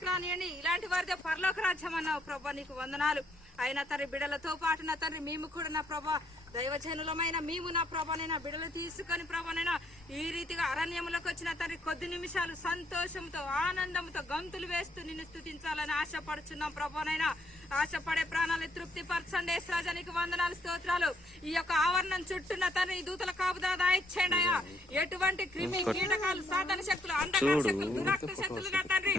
బిడ్డలకు రానియండి, ఇలాంటి వారిదే పరలోక రాజ్యం అన్నావు ప్రభా. నీకు వందనాలు. అయినా తండ్రి బిడ్డలతో పాటు నా తండ్రి మేము కూడా నా ప్రభా దైవజనులమైన మేము నా ప్రభానైనా బిడ్డలు తీసుకొని ప్రభానైనా ఈ రీతిగా అరణ్యములకు వచ్చిన తండ్రి కొద్ది నిమిషాలు సంతోషంతో ఆనందంతో గంతులు వేస్తూ నిన్ను స్తుతించాలని ఆశపడుచున్నాం ప్రభానైనా. ఆశపడే ప్రాణాలు తృప్తి పరచండి యేసురాజానికి వందనాలు స్తోత్రాలు. ఈ యొక్క ఆవరణం చుట్టూన్న తండ్రి దూతల కాపుదల దాయిచ్చేయండి అయ్యా. ఎటువంటి క్రిమి కీటకాలు సాధన శక్తులు అంధకార శక్తులు దురాక్త శక్తులు నా తండ్రి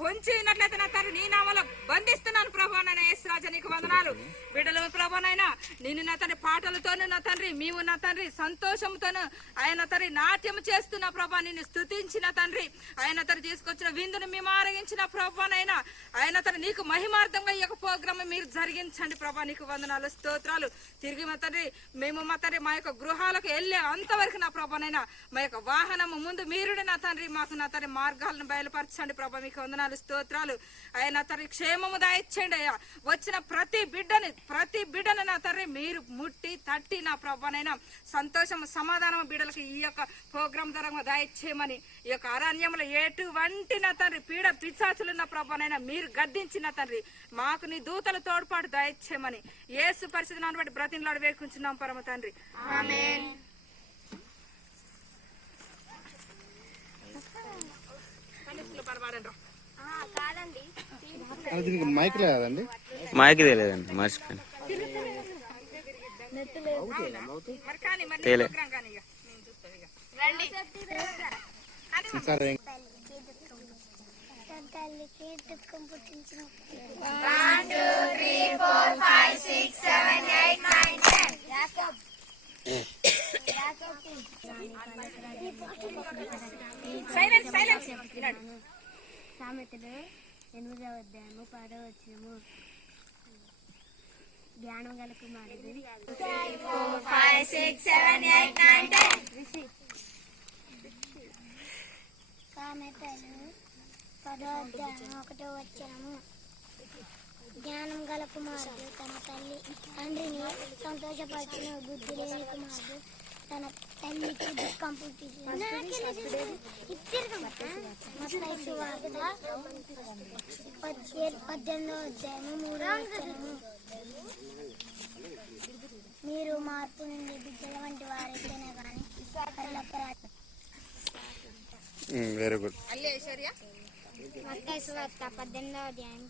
పొంచి ఉన్నట్లయితే నా తండ్రి నీ నామలో బంధిస్తున్నాను ప్రభానైనా. యేసురాజానికి వందనాలు. బిడ్డలు ప్రభానైనా నిన్ను నా తండ్రి పాటలతోను నా తండ్రి మేము నా తండ్రి సంతోషంతోను ఆయన తండ్రి నాట్యం చేస్తున్న ప్రభా నిన్ను స్తుతించిన తండ్రి ఆయన తండ్రి తీసుకొచ్చిన విందును మేము ఆరగించిన ప్రభానైనా ఆయన తండ్రి నీకు మహిమార్థంగా ఈ యొక్క ప్రోగ్రామ్ మీరు జరిగించండి ప్రభా. నీకు వందనాలు స్తోత్రాలు. తిరిగి మా తండ్రి మేము మా తండ్రి మా యొక్క గృహాలకు వెళ్ళే అంతవరకు నా ప్రభానైనా మా యొక్క వాహనము ముందు మీరుడు నా తండ్రి మాకు నా తండ్రి మార్గాలను బయలుపరచండి ప్రభా. మీకు వందనాలు స్తోత్రాలు. ఆయన తండ్రి క్షేమము దాయిచ్చండి అయ్యా. వచ్చిన ప్రతి బిడ్డను నా తండ్రి మీరు ముట్టి తట్టి నా ప్రభానైనా సంతోషం సమాధానం బిడ్డలకు ఈ యొక్క ప్రోగ్రాం ద్వారా దాయిచ్చేయమని, ఈ యొక్క అరణ్యంలో ఎటువంటి నా తండ్రి పీడ పిశాచులు నా ప్రభానైనా మీరు గద్దించిన తండ్రి మాకు నీ దూతల తోడ్పాటు దాయిచ్చేయమని యేసు పరిస్థితి నాన్న బట్టి బ్రతిమలాడి వేడుకుంటున్నాం పరమ తండ్రి. ఆమేన్. మైక్ తెలియదండి, మర్చిపోయాను. సామెతలు 8వ అధ్యాయము 10వ వచనము. జ్ఞానం గల కుమారుడు సామెతలు 10వ అధ్యాయం 1వ వచనము. జ్ఞానం గల కుమారుడు తన తండ్రిని సంతోషపరిచిన బుద్ధి లేని కుమారుడు తన తల్లికి దుఃఖం పుట్టించిన. 18వ అధ్యాయము 3వ వచనము. మీరు మార్పు నుండి బిడ్డల వంటి వారైతేనే కానీ వెరీ గుడ్. మత్తయి సువార్త 18వ అధ్యాయం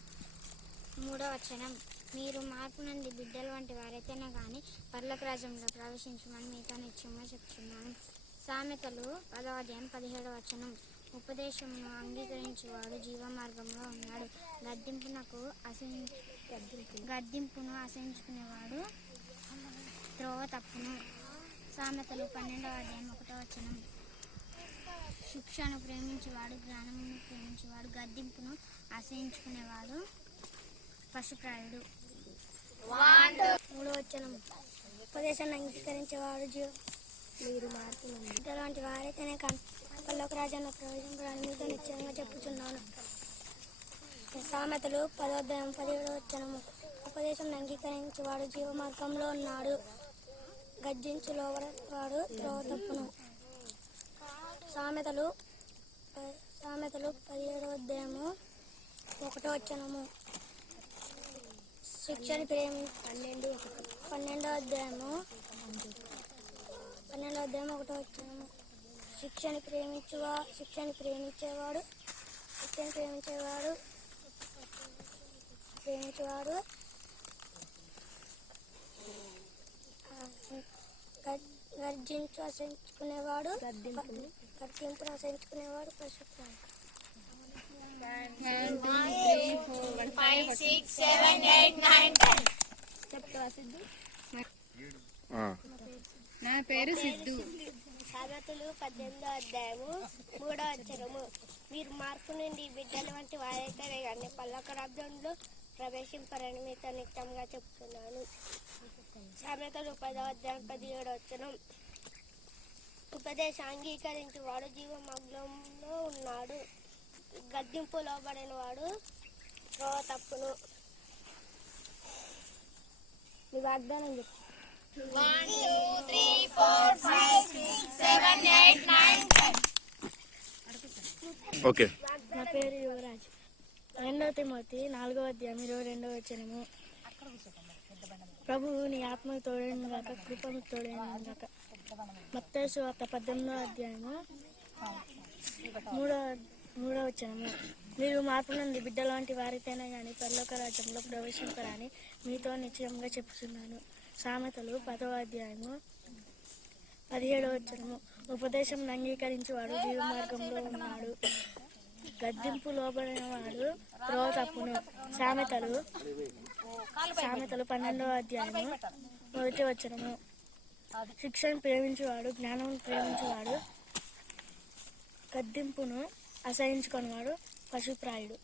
3వ వచనం. మీరు మార్పు నుండి బిడ్డల వంటి వారైతేనే కానీ పరలోక రాజ్యంలో ప్రవేశించమని మీతో నిశ్చయంగా చెప్తున్నాను. సామెతలు 10వ అధ్యాయం 17వ వచనం. ఉపదేశమును అంగీకరించేవాడు జీవ మార్గంలో ఉన్నాడు, గద్దింపును అసహించుకునేవాడు త్రోవ తప్పును. సామెతలు 12వ అధ్యాయం 1వ వచనం. శిక్షను ప్రేమించేవాడు జ్ఞానమును ప్రేమించేవాడు, గద్దింపును అసహించుకునేవాడు పశుప్రాయుడు. 3వ వచనం. ఉపదేశాన్ని అంగీకరించేవాడు మీరు మార్పు ఇలాంటి వారైతేనే కానీ పరలోక రాజ్యంలో ప్రవేశించడానికి మీతో నిశ్చయంగా చెప్పుచున్నాను. సామెతలు 10వ అధ్యాయం 17వ వచనము. ఉపదేశం అంగీకరించేవాడు జీవ మార్గంలో ఉన్నాడు, గద్దించులోవాడు త్రోవ తప్పును. సామెతలు 17వ అధ్యాయము 1వ వచనము. శిక్షని 12వ అధ్యాయము 1వ వచనము. శిక్షని ప్రేమించేవాడు గర్జించు అసహించుకునేవాడు పశుప్రాయుడు. 1 2 3 4 5 6 7 8 9 10. చెప్తావా సిద్ధు? నా పేరు సిద్ధు. సామెతలు 18వ అధ్యాయము 3వ వచనము. మీరు మార్పు నుండి బిడ్డల వంటి వారైతేనే కానీ పరలోక రాజ్యంలో ప్రవేశింపరని మీతో నిత్యంగా చెప్తున్నాను. సామెతలు 10వ అధ్యాయం 17వ వచనం. ఉపదేశం అంగీకరించి వాడు జీవ మార్గంలో ఉన్నాడు, గద్దింపు లోబడిన వాడు త్రోవ తప్పును. మీ వాగ్దానం చెప్పు. 1 2 3 4 5 6 7 8 9 10. ఓకే. నా పేరు యువరాజ్. రెండవ తిమోతి 4:22 ప్రభువు నీ ఆత్మకు తోడైన గాక, కృపను తోడైన గాక. మత్తయి సువార్త 18:3 మీరు మార్పు నుండి బిడ్డల వంటి వారితేనే గాని పరలోక రాజ్యంలో ప్రవేశింపరని మీతో నిశ్చయంగా చెప్పుచున్నాను. సామెతలు 10:17 ఉపదేశం అంగీకరించేవాడు జీవ మార్గంలో ఉన్నాడు, గద్దింపు లోబడిన వాడు త్రోవ తప్పును. సామెతలు 12:1 శిక్షను ప్రేమించేవాడు జ్ఞానమును ప్రేమించేవాడు, గద్దింపును అసహించుకునేవాడు పశుప్రాయుడు.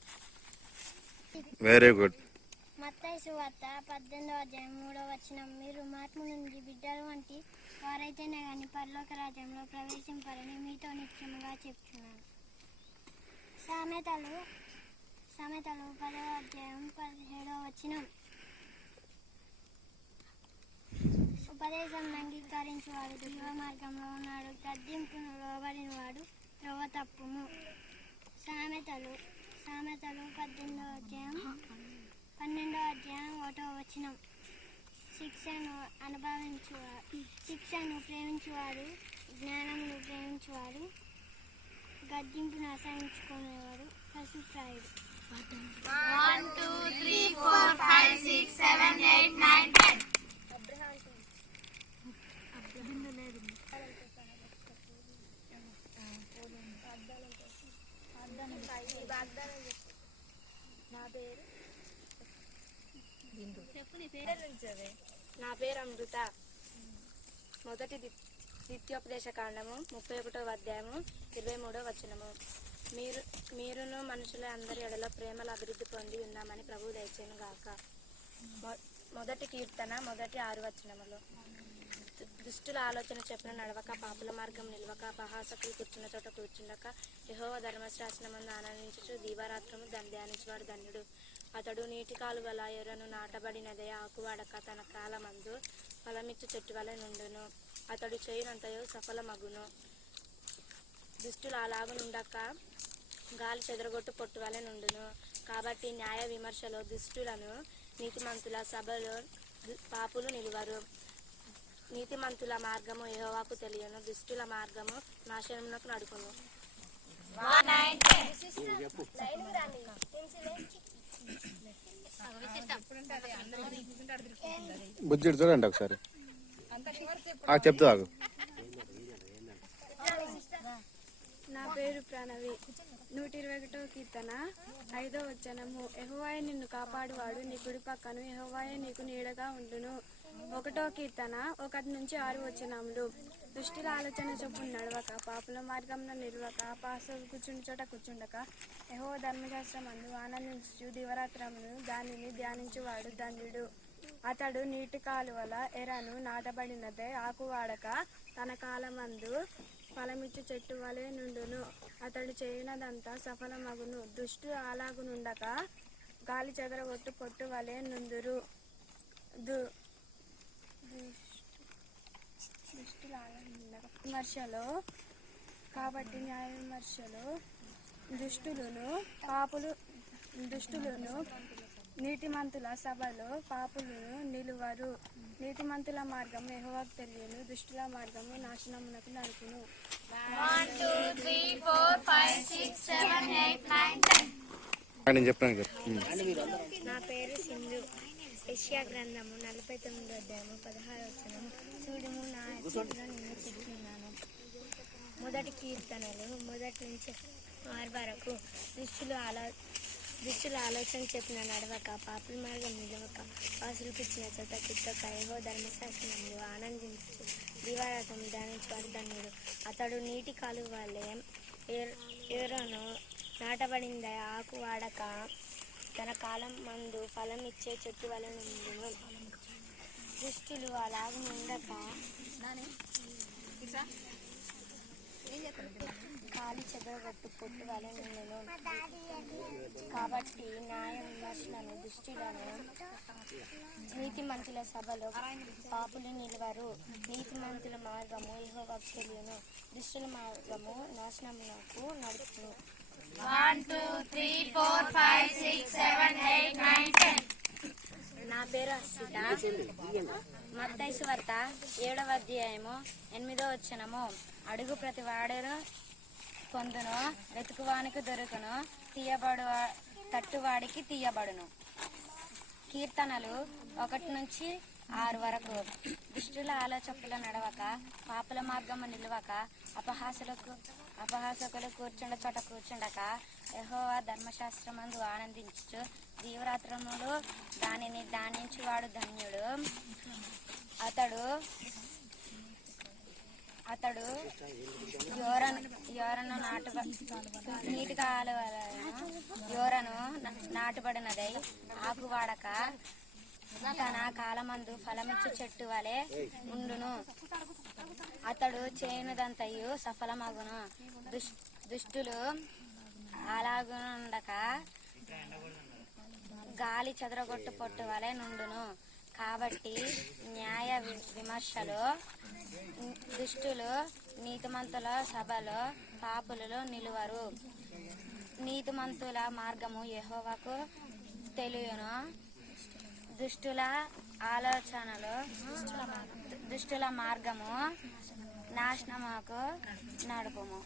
Very good. మత్తయి సువార్త 18:3 మీరు మార్పు నుండి బిడ్డల వంటి వారైతేనే కానీ పరలోక రాజ్యంలో ప్రవేశింపరని మీతో నిత్యముగా చెప్తున్నాను. సామెతలు 10:17 ఉపదేశం అంగీకరించేవాడు దివ్య మార్గంలో ఉన్నాడు, గద్దింపును లోబడిన వాడు త్రోవ తప్పును. సామెతలు 12:1 శిక్షను ప్రేమించేవాడు జ్ఞానమును ప్రేమించేవాడు, గద్దింపును అసహించుకునేవాడు పశుప్రాయుడు. 1 2 3 4 5 6 7 8 9 10. నా పేరు అమృత. మొదటి ద్వితీయోపదేశ కాండము 31:23 మీరును మనుషుల అందరి ఎడల ప్రేమల అభివృద్ధి పొంది ఉన్నామని ప్రభువు దయచేయను గాక. మొదటి కీర్తన 1:6 దుష్టుల ఆలోచన చెప్పిన నడవక, పాపుల మార్గం నిలవక, అపహాసకులు కూర్చున్న చోట కూర్చుండక, యెహోవా ధర్మశాస్త్రమందు ఆనందించుచు దీవారాత్రము ధ్యానించువాడు ధన్యుడు. అతడు నీటి కాలువల ఎర్రను నాటబడినదే ఆకువాడక తన కాలమందు ఫలమిచ్చు చెట్టు వలె నుండును. అతడు చేయునంతయు సఫలమగును. దుష్టులు అలాగునుండక గాలి చెదరగొట్టు పొట్టు వలె నుండును. కాబట్టి న్యాయ విమర్శలో దుష్టులను, నీతిమంతుల సభలో పాపులు నిలువరు. నీతిమంతుల మార్గము యెహోవాకు తెలియను, దుష్టుల మార్గము నాశనమునకు నడుపును. బుజ్జిడు చూడండి ఒకసారి. చెప్తా ఆగు. నా పేరు ప్రణవి. 121 కీర్తన 5:1 యెహోవాయే నిన్ను కాపాడువాడు, నీ కుడి పక్కను యెహోవాయే నీకు నీడగా ఉండును. 1 కీర్తన 1-6 దుష్టుల ఆలోచన చొప్పున నడవక, పాపుల మార్గంలో నిలవక, అపహాసకులు కూర్చుండి చోట కూర్చుండక, యెహోవా ధర్మశాస్త్రమందు ఆనందించు దివారాత్రమును దానిని ధ్యానించువాడు ధన్యుడు. అతడు నీటి కాలువల ఎర్రను నాటబడినదే ఆకువాడక తన కాలమందు ఫలమిచ్చు చెట్టు వలె నుండును. అతడు చేయునదంతా సఫలమగును. దుష్టులు అలాగునుండక గాలి చెదరగొట్టు పొట్టు వలె నుందురు. విమర్శలో కాబట్టి న్యాయ విమర్శలో దుష్టులను నీతిమంతుల సభలో పాపులను నిలువరు. నీతిమంతుల మార్గము యెహోవాకు తెలియను, దుష్టుల మార్గము నాశనమునకు నడుపును. 1 2 3 4 5 6 7 8 9 10. నేను చెప్పాను కదా. నా పేరు సింధు. యెషయా గ్రంథము 49:16 చూడుము, నా చేతిలో నిన్ను చెక్కినాను. మొదటి కీర్తనలు 1-6 దుష్టుల ఆలోచన చెప్పిన నడవక, పాపుల మార్గం నిలవక, వాసులు కూర్చున్న చోట కూర్చోక, యెహోవా ధర్మశాస్త్రమందు ఆనందించు దివారాత్రం ధ్యానించువాడు ధన్యుడు. అతడు నీటి కాలువలే ఎర్రను నాటబడింద ఆకు వాడక తన కాలం మందు ఫలం ఇచ్చే చెట్టు వలె నుండును. దుష్టులు అలాగ ఉండక కాలి చెదరగొట్టు పొట్టు వలె నుండును. కాబట్టి న్యాయ విమర్శలను దుష్టులను నీతిమంతుల సభలో పాపులు నిలవరు. నీతిమంతుల మార్గము యెహోవాకు తెలియను, దుష్టుల మార్గము నాశనమునకు నడుపును. 1 2 3 4 5 6 7 8 9 10. నా పేరు అశ్విత. మత్తయి సువార్త 7వ అధ్యాయము 8వ వచనము. అడుగు ప్రతి వాడును పొందును, వెతుకువానికి దొరుకును, తట్టువాడికి తీయబడును. కీర్తనలు 1-6 వరకు. దుష్టుల ఆలోచనల నడవక, పాపుల మార్గము నిలవక, అపహాసకులు కూర్చుండ చోట కూర్చుండక, యెహోవా ధర్మశాస్త్రమందు ఆనందించు దీవరాత్రములు దానిని ధ్యానించువాడు ధన్యుడు. అతడు యోరను నీటి యోరను నాటుబడినదై ఆకువాడక తన కాలమందు ఫలమిచ్చు చెట్టు వలె ఉండును. అతడు చేయనుదంతయు సఫలమగును. దుష్టులు అలాగుండక గాలి చెదరగొట్టు పొట్టు వలె నుండును. కాబట్టి న్యాయ విమర్శలో దుష్టులు నీతిమంతుల సభలో పాపులు నిలువరు. నీతిమంతుల మార్గము యెహోవాకు తెలియను, దుష్టుల ఆలోచనలు దుష్టుల మార్గము నాశనముకు నడుపుము.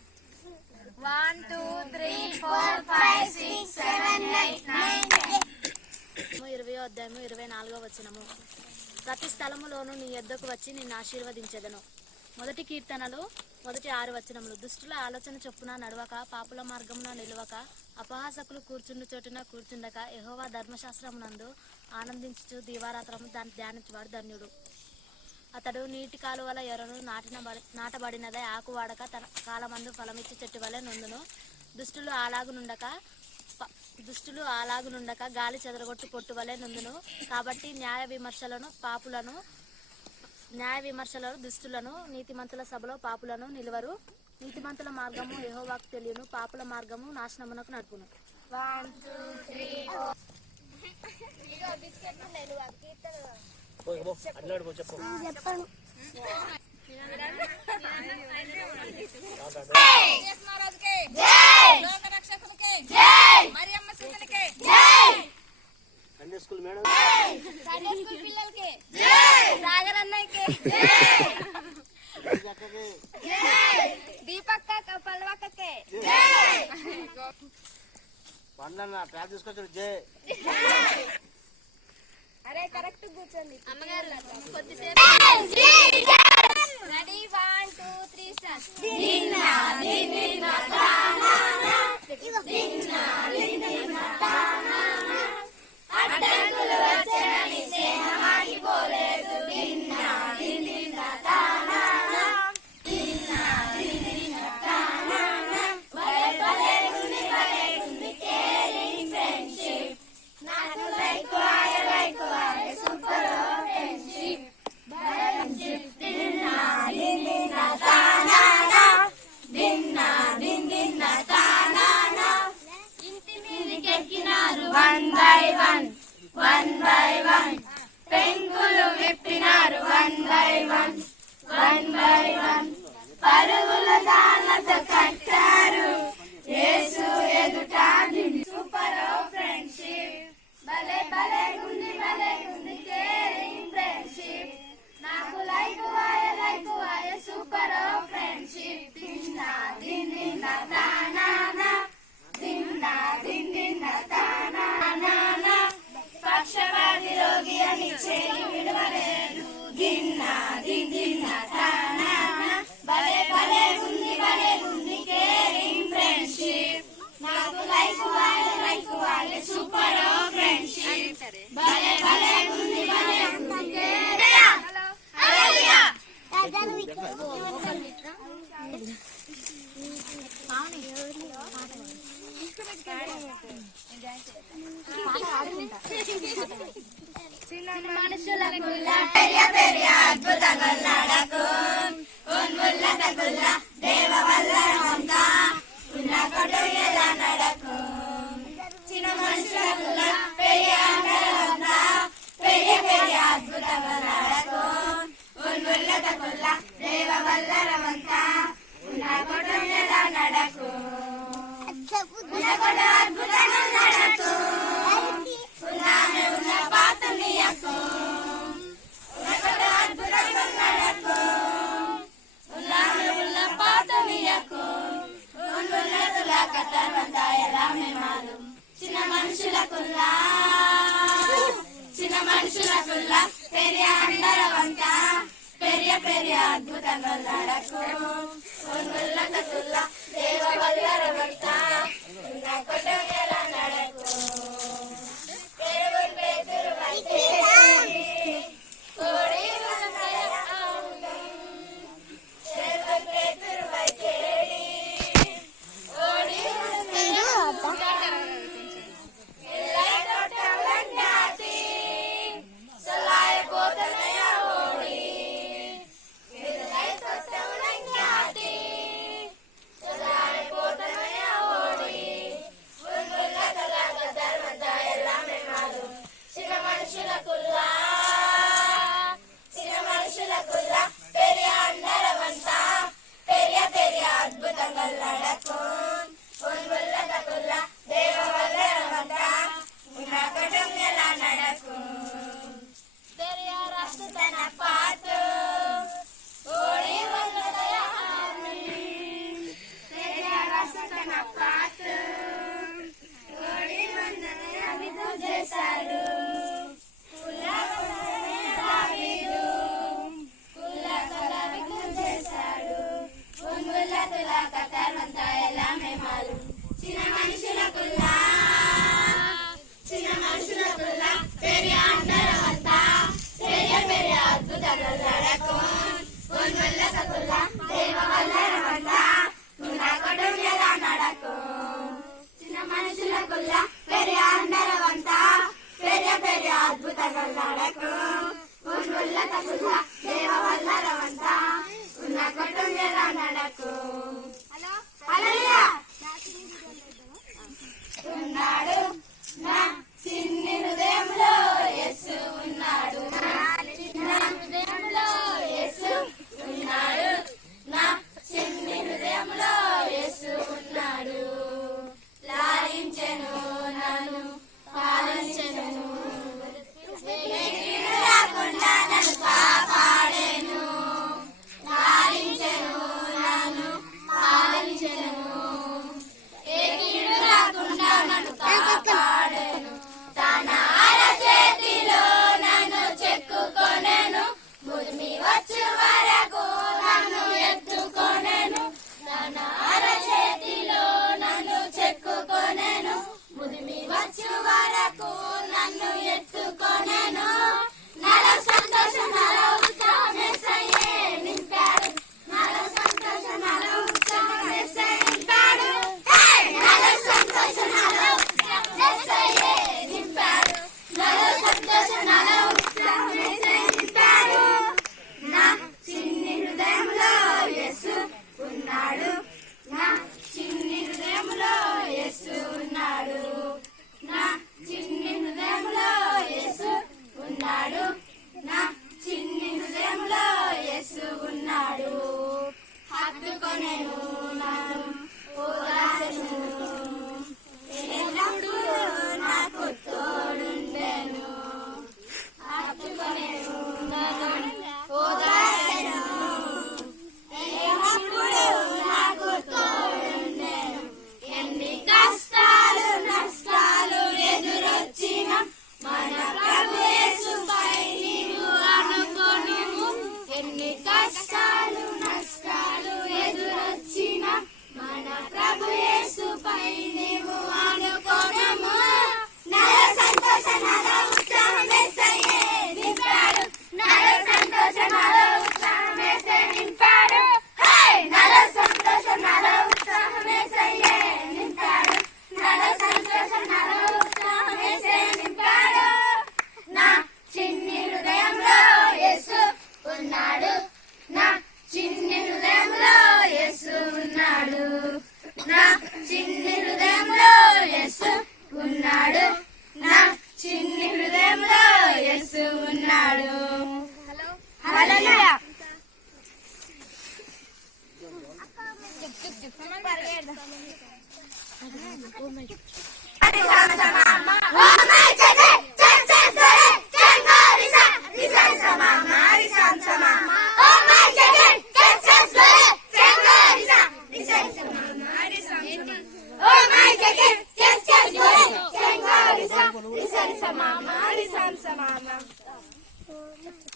1 2 3 4 5 6 7 8 9 10. 20వ అధ్యాయము 24వ వచనము. ప్రతి స్థలములోను నీ యొద్దకు వచ్చి నిన్ను ఆశీర్వదించెదను. మొదటి కీర్తనలు 1-6 వచనములు. దుష్టుల ఆలోచన చొప్పున నడవక, పాపుల మార్గమున నిలవక, అపహాసకులు కూర్చుండు చోటున కూర్చుండక, యెహోవా ధర్మశాస్త్రమునందు ఆనందించుచు దీవారాత్రము దాన్ని ధ్యానించువాడు ధన్యుడు. అతడు నీటి కాలువల ఎరను నాటబడినదై ఆకువాడక తన కాలమందు ఫలమిచ్చి చెట్టు వలె నొందును. దుష్టులు అలాగునుండక గాలి చెదరగొట్టు పొట్టు వలె నొందును. కాబట్టి న్యాయ విమర్శలను దుష్టులను, నీతిమంతుల సభలో పాపులను నిలువరు. నీతిమంతుల మార్గము యెహోవాకు తెలియను, పాపుల మార్గము నాశనమునకు నడుపును. 1 2 3 4. Sunday school madam, Sunday school పిల్లలకి సాగర్ అన్నయ్యకి, దీపక్క పల్లవక్కకి, పండన్న ట్రాక్ తీసుకొచ్చాడు జే. అరే కరెక్ట్ కూర్చోండి అమ్మగారు. కొద్దిసేపు రెడీ 1 2 3 స్టార్ట్. దిన్నా దిన్నా తానా దిన్నా దిన్నా తానా అడ్డంకులు వచ్చని స్నేహమాగిపోలేదు. దిన్నా దిన్నా తానా దిన్నా దిన్నా తానా భలే భలే ఉంది కేరింగ్ ఫ్రెండ్షిప్. నాకు లైక్ ఆయ సూపర్ ఫ్రెండ్షిప్. దిన్నా దిన్నా తానా దిన్నా దిన్నా తానా ఇంటి మీదకెక్కినారు 1 by 1 పెంకులు విప్పినారు 1 by 1 పరుగుల దానతో కట్టారు యేసు ఎదుట. Super friendship. భలే భలే ఉంది కేరింగ్ ఫ్రెండ్షిప్. నాకు లైక్ ఆయ సూపర్ ఫ్రెండ్షిప్. దిన్నా దిన్నా తానా దిన్నా దిన్నా తానా పక్షవాది రోగి అని చేయి విడవలేదు. దిన్నా దిన్నా తానా భలే భలే ఉంది కేరింగ్ ఫ్రెండ్షిప్. నాకు లైక్ ఆయ సూపర్ ఫ్రెండ్షిప్. భలే భలే ఉంది మనుషులకు పెరియ అద్భుతగొల్లాడకు కొన్ముల్ల తగుల్ల దేవ వల్ల ఉన్న కొడు ఎలా నడకు. చిన్న మనుషులకు పెరియ అద్భుతగొల్లాడకు కొన్ముల్ల తగుల్ల దేవ వల్ల ఉన్న కొడు ఎలా నడకు.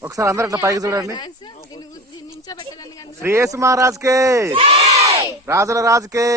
ఒకసారి అందరు ఇట్లా పైకి చూడండి. నించోబెట్టదని కానీ శ్రీయేసు మహారాజ్కే రాజుల రాజుకే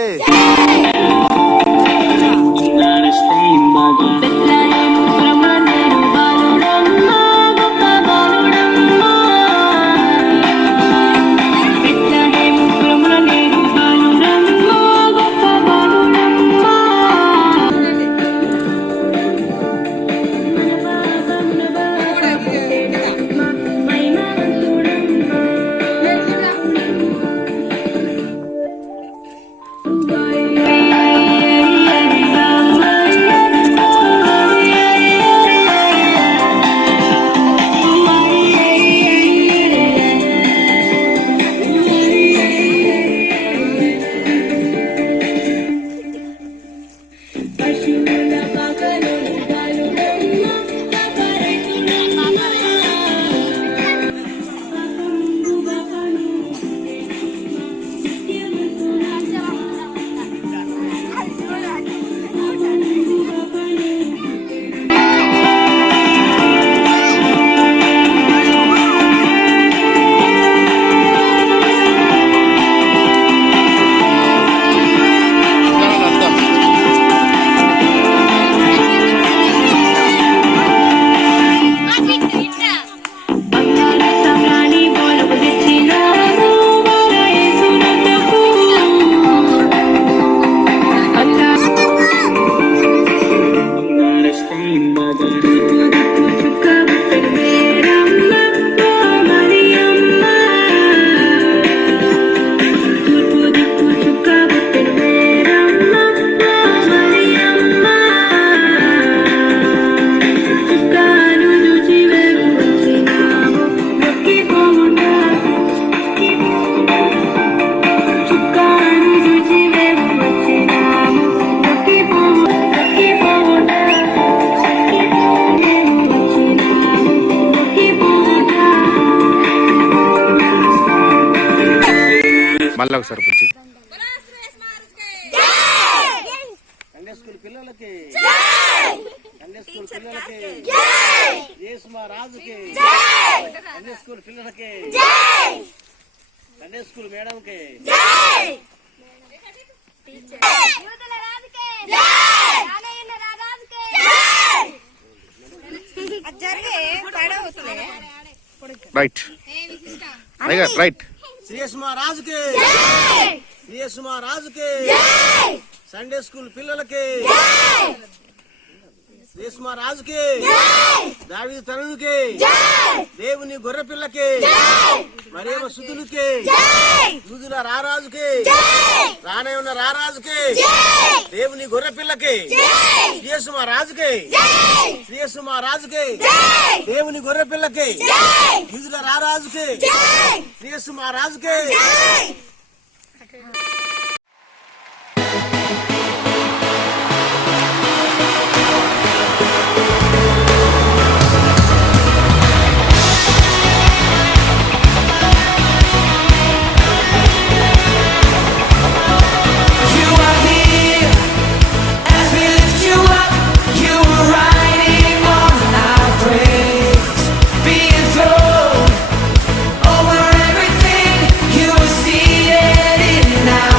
మళ్ళీ ఒకసారి బుజ్జి సండే స్కూల్ పిల్లలకి సండే స్కూల్ పిల్లలకి యేసు మహారాజుకి సండే స్కూల్ పిల్లలకి సండే స్కూల్ మేడంకి రైట్ రైట్ శ్రీయేసు మహారాజుకి శ్రీయేసు మహారాజుకి సండే స్కూల్ పిల్లలకి శ్రీయేసు మహారాజుకి దావీదు తనయునికి దేవుని గొర్రె పిల్లకి మరియమ్మ సుతులకి యూదుల రారాజుకి రానే ఉన్న రారాజుకి దేవుని గొర్రె పిల్లకి శ్రీయేసు మహారాజుకి శ్రీయేసు మహారాజుకి దేవుని గొర్రె పిల్లకి యూదుల రారాజుకి శ్రీయేసు మహారాజుకి Over everything, you were seated in our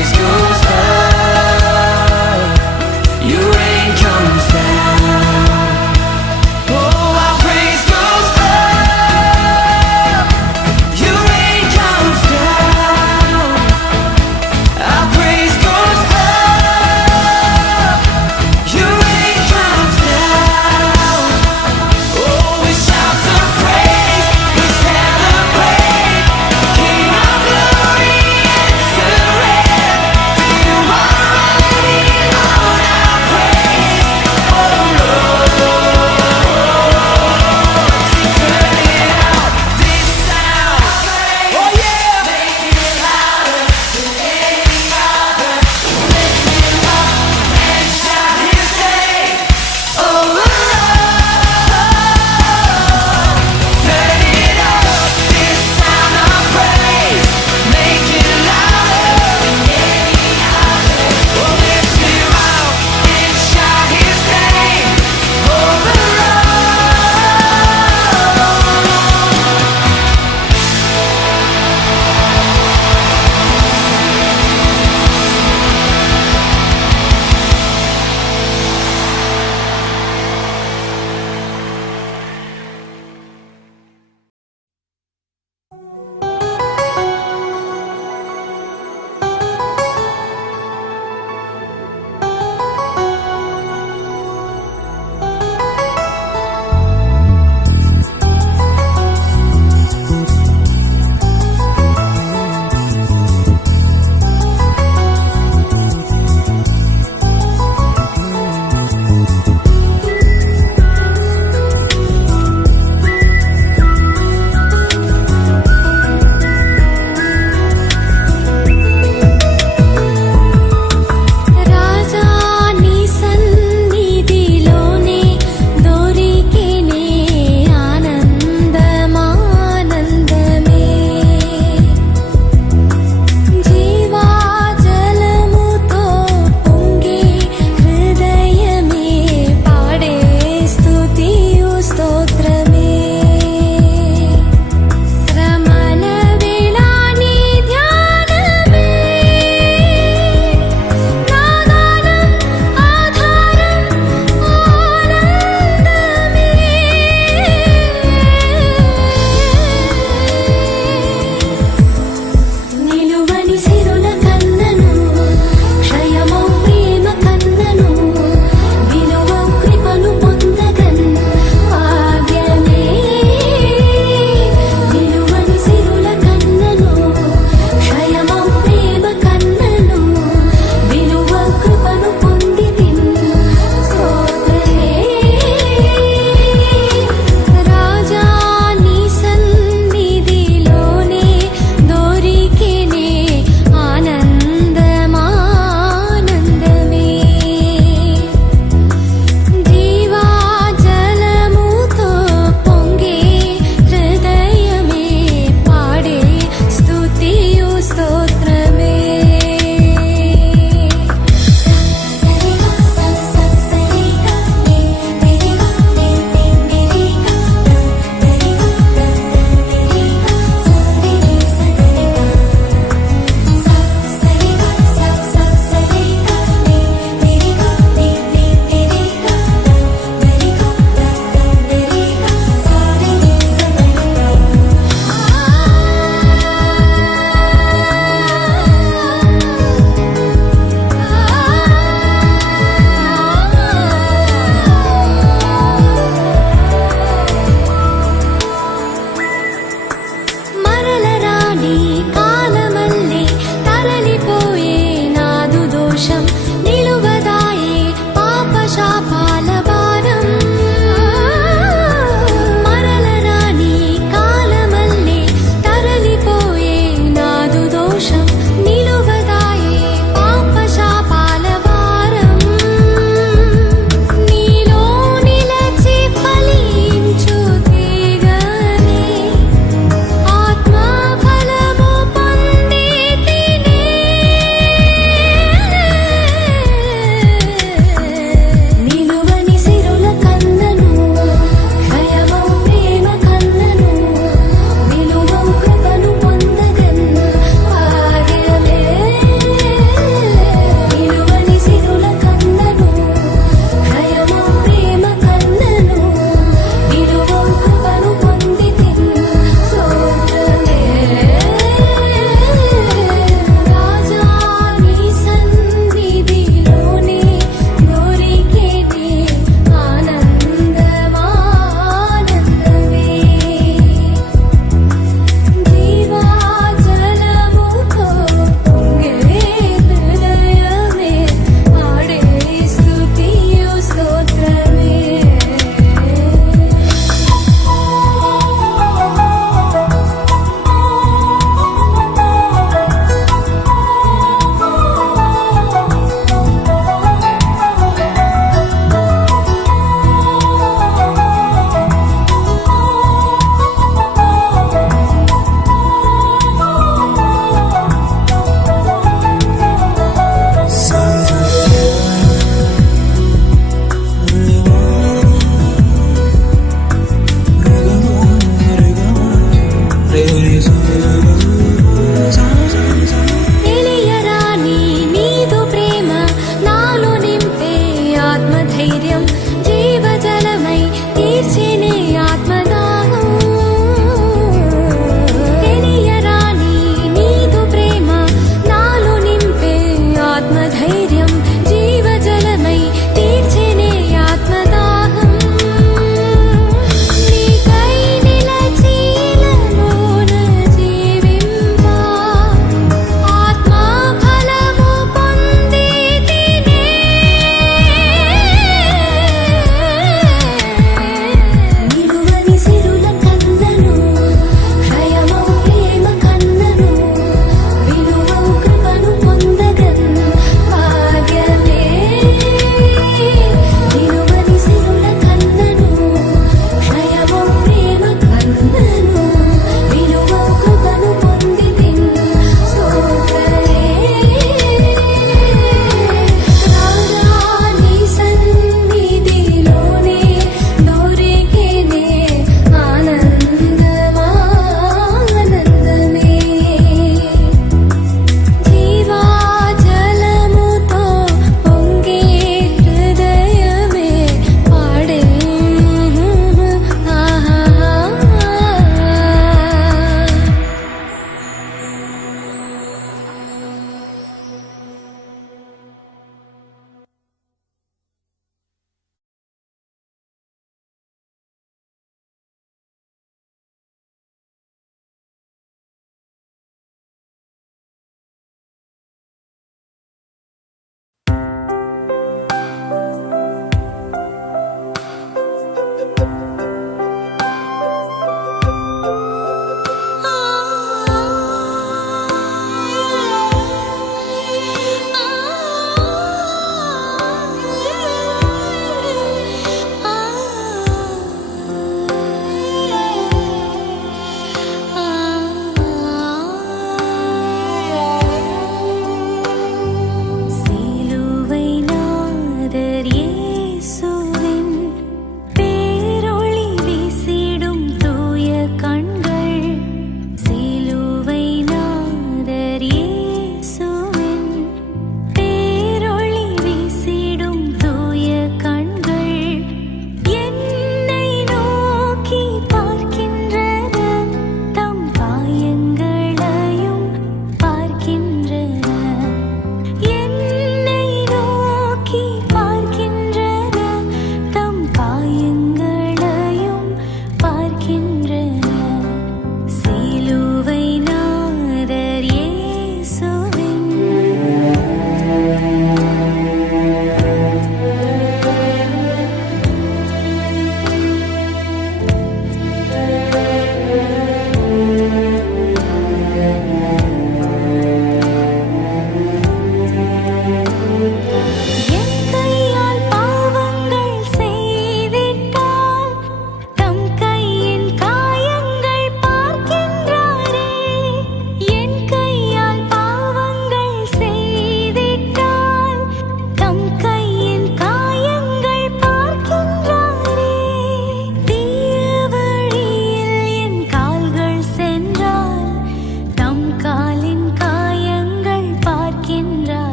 praise goes up, your rain comes down. Oh, our praise goes up, your rain comes down. Our praise goes up, your rain comes down. Oh, we shout some praise, we celebrate, King of glory, enter in.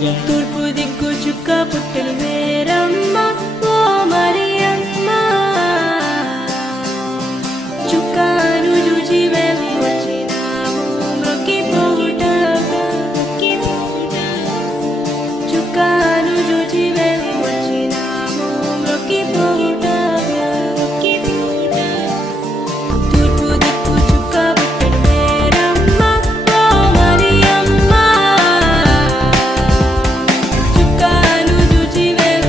తూర్పు దిక్కు చుక్క పుట్టెను మేరమ్మ ఓ మరియమ్మ చుక్కను చూచి మేము వచ్చినాము మ్రొక్కిపోవుటకు చుక్కను చూచి మేము వచ్చినాము మ్రొక్కిపోవుటకు తూర్పు దిక్కు చుక్క పుట్టెను మేరమ్మ ఓ మరియమ్మ చుక్కను చూచి మేము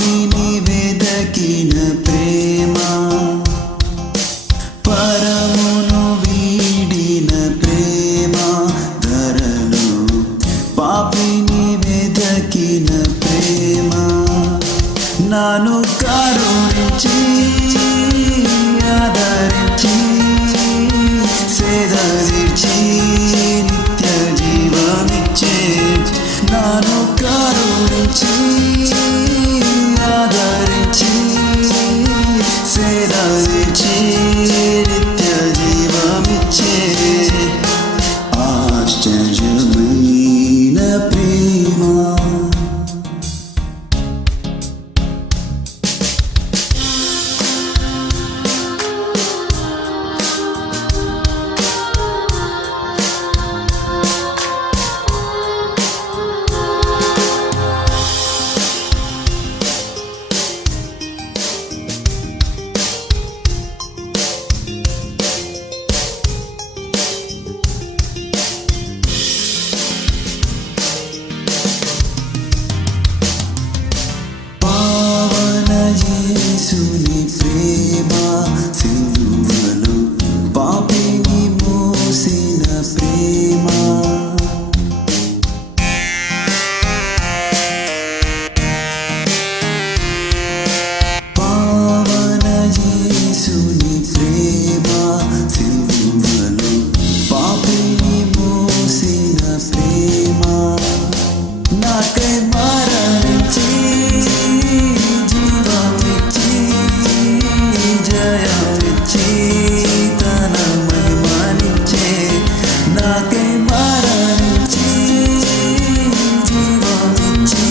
పాపిని వెదకిన ప్రేమ పరమును వీడిన ప్రేమ ధరలో పాపిని వెదకిన ప్రేమ నాను కరుణించి ఆదరించి సేదరిచి నిత్య జీవమిచ్చే నాను కరుణించి ఆదరించి సేదరిచి నిత్య జీవమిచ్చే ఆశ్చర్యమైన ప్రేమ పావన యేసుని ప్రేమ సిలువలో పాపిని మోసిన ప్రేమ పావన యేసుని ప్రేమ సిలువలో పాపిని మోసిన ప్రేమ నాకై మరణించి జీవమిచ్చి జయమిచ్చి తన మహిమనిచ్చే నాకై మరణించి జీవమిచ్చి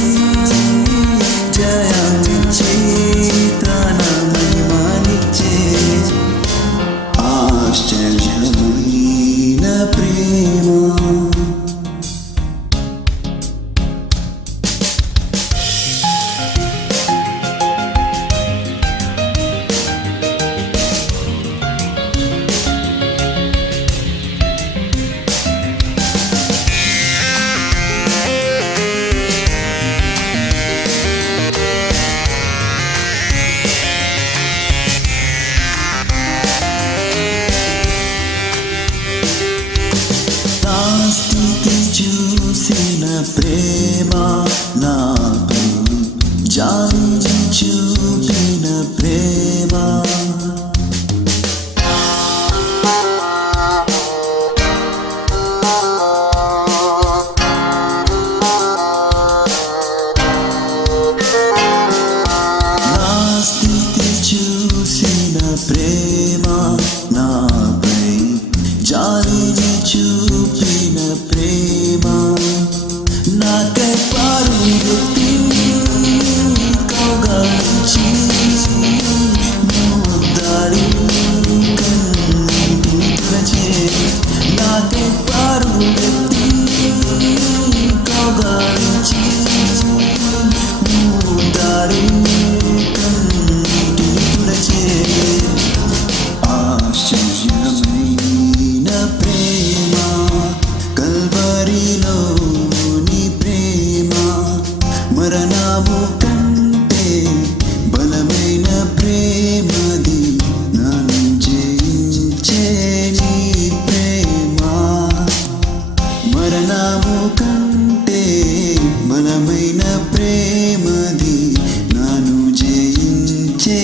జయమిచ్చి తన మహిమనిచ్చే ఆశ్చర్యమైన ప్రేమ నా స్థితి చూసిన ప్రేమ నాపై జాలి చూపిన ప్రేమ నా స్థితి చూసిన ప్రేమ నాపై జాలిని చూపిన ప్రేమ నాకై పరుగెత్తి కౌగలించి ముద్దాడి కన్నీటి తుడచే నాకై పరుగెత్తి కౌగలించి ముద్దాడి కన్నీటి తుడచే ఆశ్చర్యమైన ప్రేమ కల్వరిలోని ప్రేమ మరణము కంటే బలమైన ప్రేమది నన్ను జయించే నీ ప్రేమ మరణము కంటే బలమైన ప్రేమది నన్ను జయించే